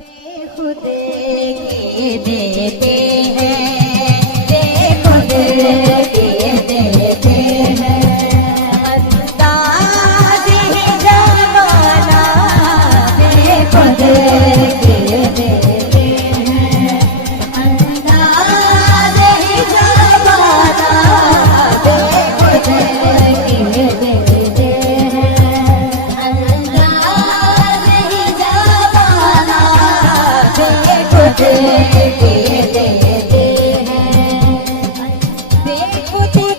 खुद के देते हैं, खुद के देते हैं, अंदाज़ ही ज़माना खुद के देते हैं, अंदाज़ ही ज़माना खुद के देते हैं, अंदाज़ ही ज़माना खुद के देते हैं, खुद के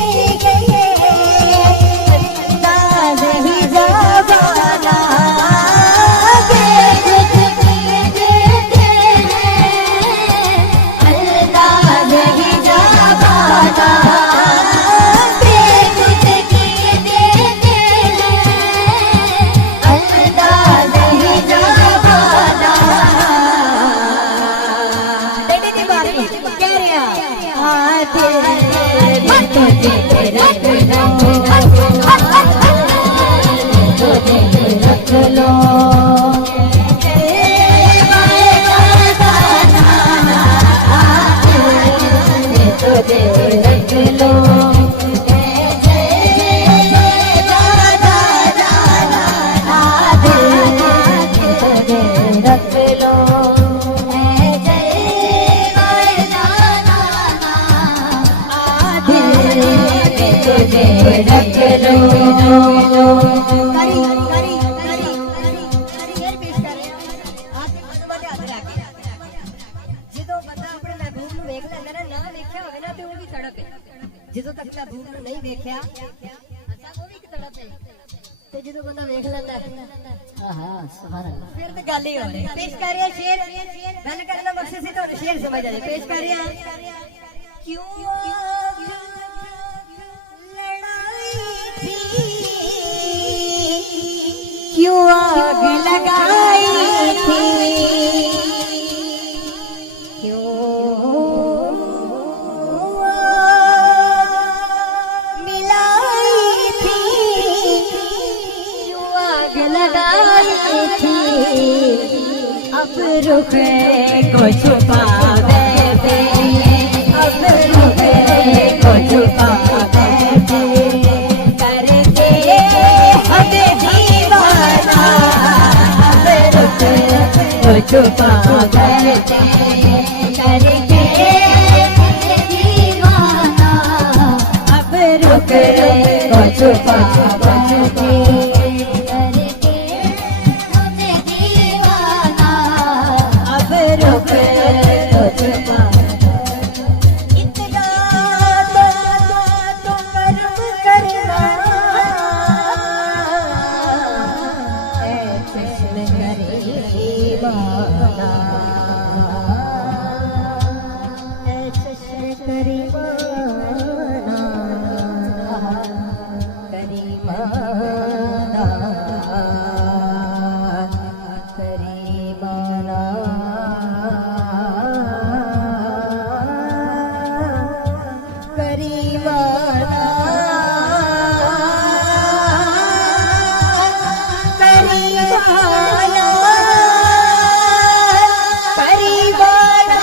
देते हैं, अंदाज़ ही ज़माना खुद के देते हैं, अंदाज़ ही ज़माना खुद के देते हैं, अंदाज़ ही ज़माना। देखने बारी कह रहे हैं हाथ में तुझे रख लो, तुझे रख लो, तुझे रख लो, रख लो, रख लो। ਜਦੋਂ ਤੱਕ ਮਹਿਬੂਬ ਨੂੰ ਨਹੀਂ ਵੇਖਿਆ ਉਹ ਵੀ ਇੱਕ ਤੜਪ ਹੈ ਤੇ ਜਦੋਂ ਬੰਦਾ ਵੇਖ ਲੈਂਦਾ ਆਹਾ ਸੁਭਾਨ ਅੱਲਾਹ ਫਿਰ ਤੇ ਗੱਲ ਹੀ ਹੋ ਰਹੀ ਪੇਸ਼ ਕਰ ਰਿਹਾ ਸ਼ੇਰ ਗੱਲ ਕਰਨ ਦਾ ਮਕਸਦ ਸੀ ਤੁਹਾਨੂੰ ਸ਼ੇਰ ਸਮਝ ਆ ਜਾਏ ਪੇਸ਼ ਕਰ ਰਿਹਾ ਕਿਉਂ ਲੜਾਈ ਥੀ क्यों आग लगाई थी क्यों मिलाई थी क्यों आग लगाई थी अब रुख को छुपा बैठे अब रुख को छुपा बैठे करके हद दीवाना अब रुख को छुपा बैठे करके हद दीवाना अब रुख को छुपा बैठे करके हद दीवाना अब रुख को छुपा इतना तो कर्म करना ऐ चश्म करीबाना ऐ चश्म करीबाना करीबाना करीबाना करीबाना करीबाना करीबाना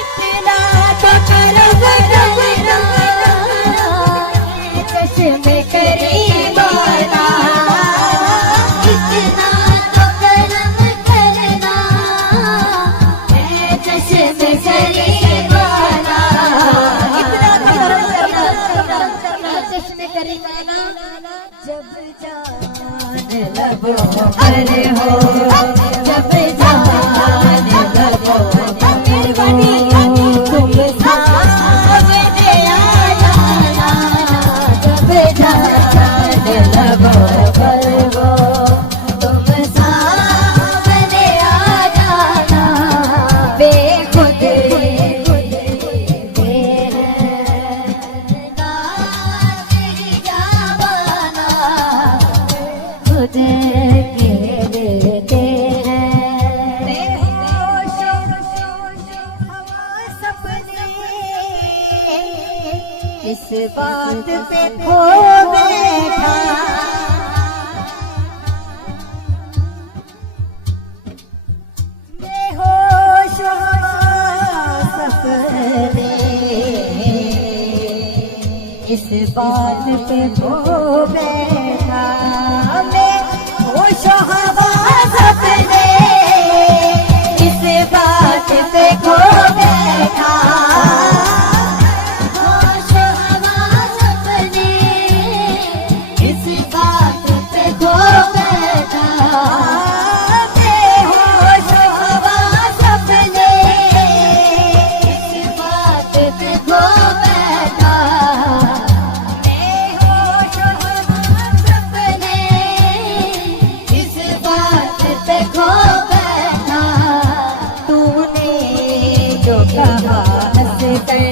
इतना तो कर्म करना चश्मे करीबाना इतना तो कर्म करना चश्मे करीबाना इतना तो कर्म करना चश्मे करीबाना जब जान लबों पर हो जब जान लबों पर हो तुम सामने आ जाना जब जान लबों पर हो तुम सामने आ जाना बेखुद खुद के देते हैं बेहोश हवा सपने इस बात पे खो बैठा बात पे खो बैठा मैं, होश हवास अपने इस बात पे खो बैठा, होश हवास अपने इस बात पे खो बैठा, बेहोश हवास अपने इस बात पे खो बैठा, बेहोश हवास अपने इस बात पे खो बैठा, तूने जो कहा हंस कर,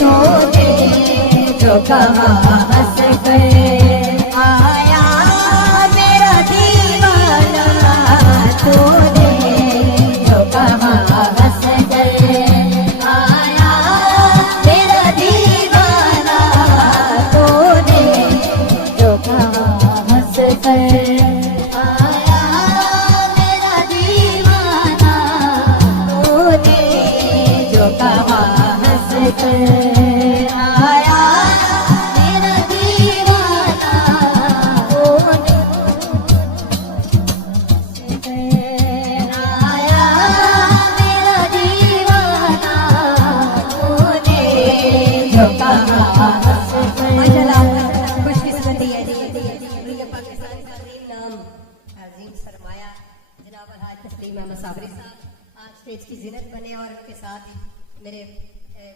तूने जो कहा हंस कर, आया मेरा दीवाना, तूने जो कहा हंस कर, आया मेरा दीवाना, तूने जो कहा हंस कर, आया मेरा दीवाना, तूने जो कहा हंस कर, आया मेरा दीवाना, तूने आया मेरा दीवाना, तूने जो कहा हंस कर। माशाल्लाह, खुशकिस्मती है जी। ये पाकिस्तान का अजीम नाम, अजीम सरमाया जनाब अलहाज तस्लीम अहमद साबरी साहब आज स्टेज की जिन्नत बने, और उनके साथ मेरे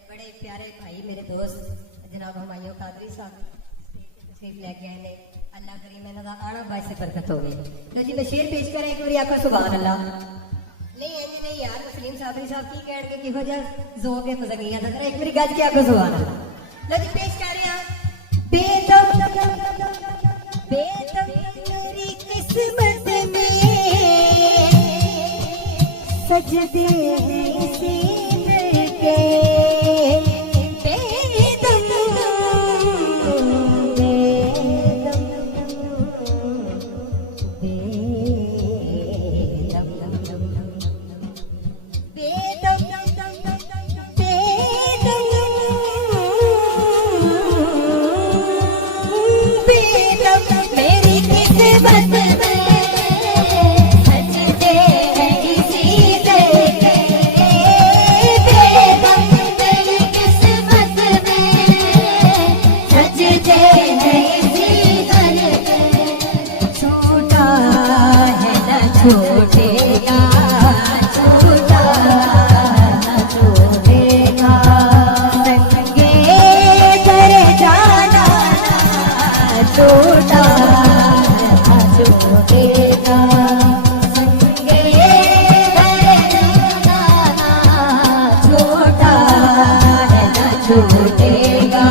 बड़े प्यारे भाई, मेरे दोस्त जनाब हुमायूं कादरी साहब तशरीफ लेके आए ने। अल्लाह करीम इन्हां दा आना बाइस बरकत होवे। लो जी मैं शेर पेश करें, एक बारी आखो सुभान अल्लाह। नहीं इंज नहीं यार, तस्लीम साबरी साहब की कहणगे किहो जिहा ज़ोक है मज़गियां दा, जरा एक बारी गज के आखो सुभान अल्लाह। लो जी पेश कर रहे हैं, बेदम बेदम मेरी किस्मत में सजदे हैं इसी दिल के, बेदम बेदम बेदम बेदम मेरी किस्मत में सजदे हैं इसी दिल के, बेदम मेरी किस्मत में सजदे हैं इसी दिल के, छूटा है न छूटेगा, छूटा न छूटेगा, संगे करे जाना, छूटा न छूटेगा, संगे करे जाना, छूटा न छूटेगा।